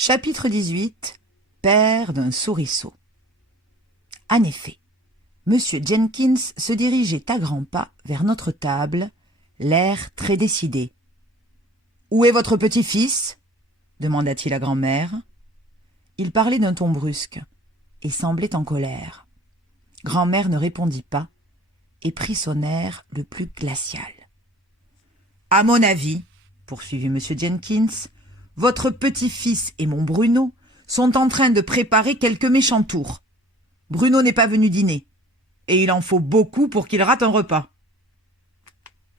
Chapitre 18. Père d'un souriceau. En effet, M. Jenkins se dirigeait à grands pas vers notre table, l'air très décidé. « Où est votre petit-fils » demanda-t-il à grand-mère. Il parlait d'un ton brusque et semblait en colère. Grand-mère ne répondit pas et prit son air le plus glacial. « À mon avis, poursuivit M. Jenkins, votre petit-fils et mon Bruno sont en train de préparer quelques méchants tours. Bruno n'est pas venu dîner, et il en faut beaucoup pour qu'il rate un repas. »«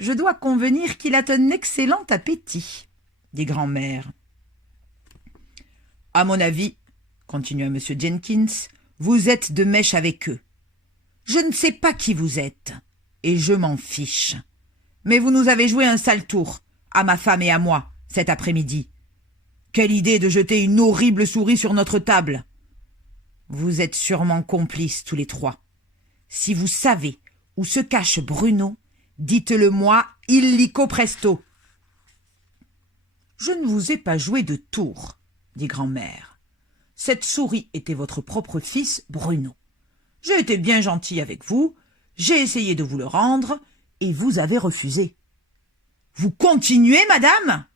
Je dois convenir qu'il a un excellent appétit, » dit grand-mère. « À mon avis, continua M. Jenkins, vous êtes de mèche avec eux. Je ne sais pas qui vous êtes, et je m'en fiche. Mais vous nous avez joué un sale tour, à ma femme et à moi, cet après-midi. Quelle idée de jeter une horrible souris sur notre table. Vous êtes sûrement complices tous les trois. Si vous savez où se cache Bruno, dites-le moi illico presto. »« Je ne vous ai pas joué de tour, » dit grand-mère. « Cette souris était votre propre fils Bruno. J'ai été bien gentil avec vous, j'ai essayé de vous le rendre, et vous avez refusé. »« Vous continuez, madame »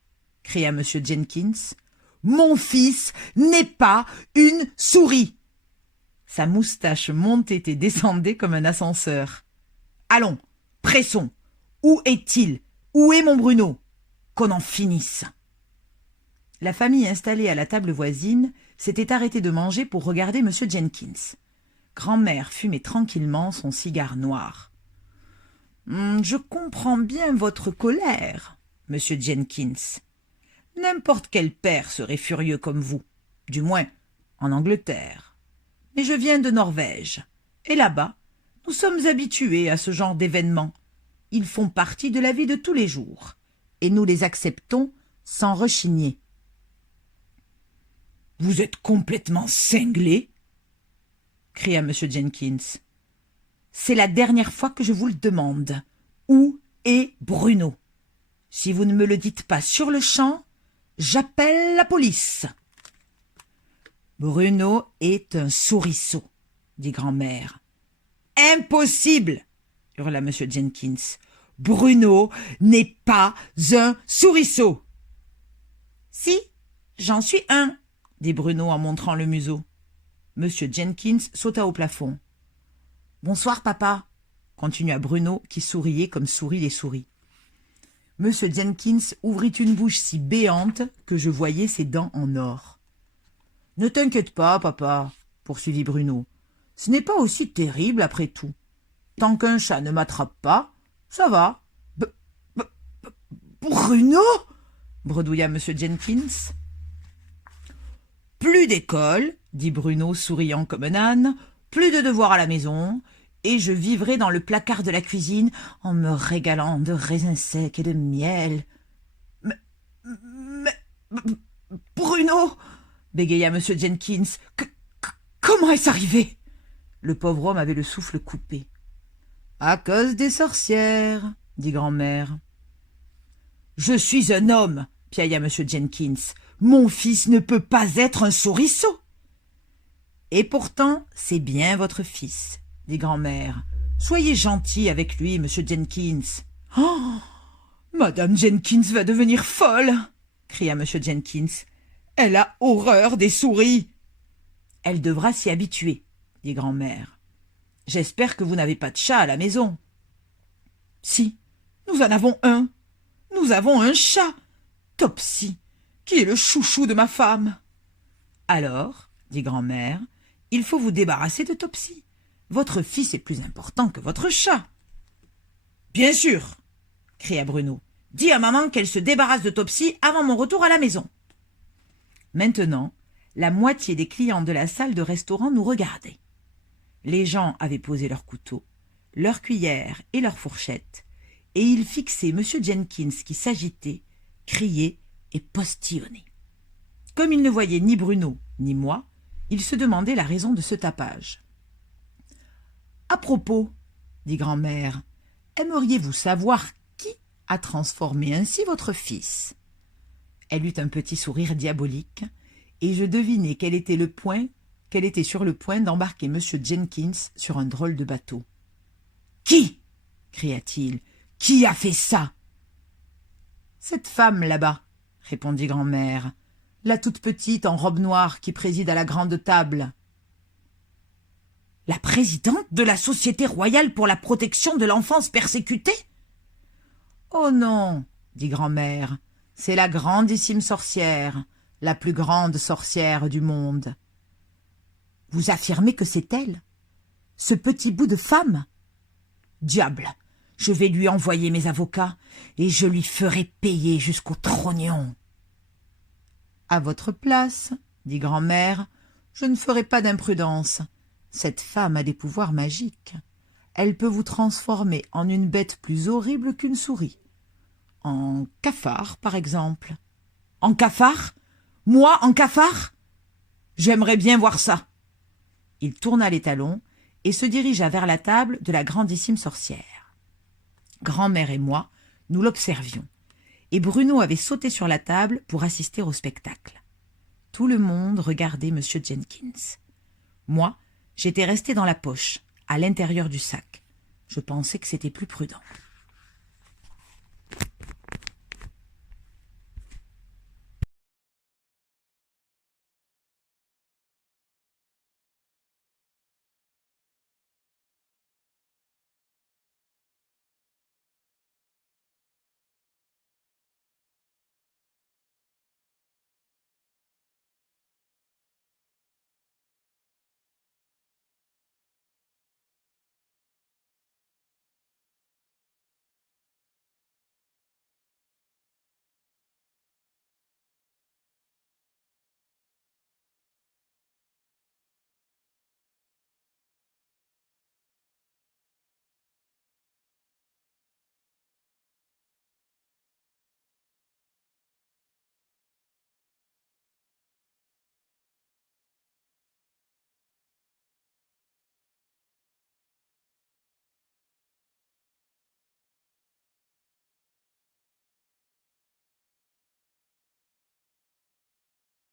cria M. Jenkins. « Mon fils n'est pas une souris !» Sa moustache montait et descendait comme un ascenseur. « Allons, pressons. Où est-il ? Où est mon Bruno ? Qu'on en finisse !» La famille installée à la table voisine s'était arrêtée de manger pour regarder M. Jenkins. Grand-mère fumait tranquillement son cigare noir. « Je comprends bien votre colère, M. Jenkins. N'importe quel père serait furieux comme vous, du moins en Angleterre. Mais je viens de Norvège, et là-bas, nous sommes habitués à ce genre d'événements. Ils font partie de la vie de tous les jours, et nous les acceptons sans rechigner. »« Vous êtes complètement cinglé » cria M. Jenkins. « C'est la dernière fois que je vous le demande. Où est Bruno ? Si vous ne me le dites pas sur le champ, j'appelle la police. »« Bruno est un souriceau, » dit grand-mère. « Impossible » hurla M. Jenkins. « Bruno n'est pas un souriceau. »« Si, j'en suis un, » dit Bruno en montrant le museau. M. Jenkins sauta au plafond. « Bonsoir, papa » continua Bruno, qui souriait comme sourient les souris. M. Jenkins ouvrit une bouche si béante que je voyais ses dents en or. « Ne t'inquiète pas, papa, » poursuivit Bruno. « Ce n'est pas aussi terrible après tout. Tant qu'un chat ne m'attrape pas, ça va. »« Bruno » bredouilla M. Jenkins. « Plus d'école, » dit Bruno, souriant comme un âne, « plus de devoirs à la maison, et je vivrai dans le placard de la cuisine en me régalant de raisins secs et de miel. »« Mais, Bruno !» bégaya M. Jenkins. « Comment est-ce arrivé ?» Le pauvre homme avait le souffle coupé. « À cause des sorcières, » dit grand-mère. « Je suis un homme, » piailla M. Jenkins. « Mon fils ne peut pas être un souriceau. »« Et pourtant, c'est bien votre fils, » dit grand-mère. « Soyez gentil avec lui, M. Jenkins. »« Oh, Madame Jenkins va devenir folle !» cria M. Jenkins. « Elle a horreur des souris. »« Elle devra s'y habituer, » dit grand-mère. « J'espère que vous n'avez pas de chat à la maison. »« Si, nous en avons un. Nous avons un chat, Topsy, qui est le chouchou de ma femme. »« Alors, » dit grand-mère, « il faut vous débarrasser de Topsy. Votre fils est plus important que votre chat. »« Bien sûr !» cria Bruno. « Dis à maman qu'elle se débarrasse de Topsy avant mon retour à la maison. » Maintenant, la moitié des clients de la salle de restaurant nous regardaient. Les gens avaient posé leurs couteaux, leurs cuillères et leurs fourchettes, et ils fixaient M. Jenkins qui s'agitait, criait et postillonnait. Comme ils ne voyaient ni Bruno ni moi, ils se demandaient la raison de ce tapage. « À propos, » dit grand-mère, « aimeriez-vous savoir qui a transformé ainsi votre fils ?» Elle eut un petit sourire diabolique et je devinai qu'elle était sur le point d'embarquer M. Jenkins sur un drôle de bateau. « Qui » cria-t-il. « Qui a fait ça ?»« Cette femme là-bas, » répondit grand-mère, « la toute petite en robe noire qui préside à la grande table. »« La présidente de la Société royale pour la protection de l'enfance persécutée ?»« Oh non, » dit grand-mère, « c'est la grandissime sorcière, la plus grande sorcière du monde. »« Vous affirmez que c'est elle, ce petit bout de femme ? Diable, je vais lui envoyer mes avocats et je lui ferai payer jusqu'au trognon. »« À votre place, dit grand-mère, je ne ferai pas d'imprudence. Cette femme a des pouvoirs magiques. Elle peut vous transformer en une bête plus horrible qu'une souris. En cafard, par exemple. »« En cafard ? Moi, en cafard ? J'aimerais bien voir ça. » Il tourna les talons et se dirigea vers la table de la grandissime sorcière. Grand-mère et moi, nous l'observions, et Bruno avait sauté sur la table pour assister au spectacle. Tout le monde regardait M. Jenkins. Moi, j'étais resté dans la poche, à l'intérieur du sac. Je pensais que c'était plus prudent.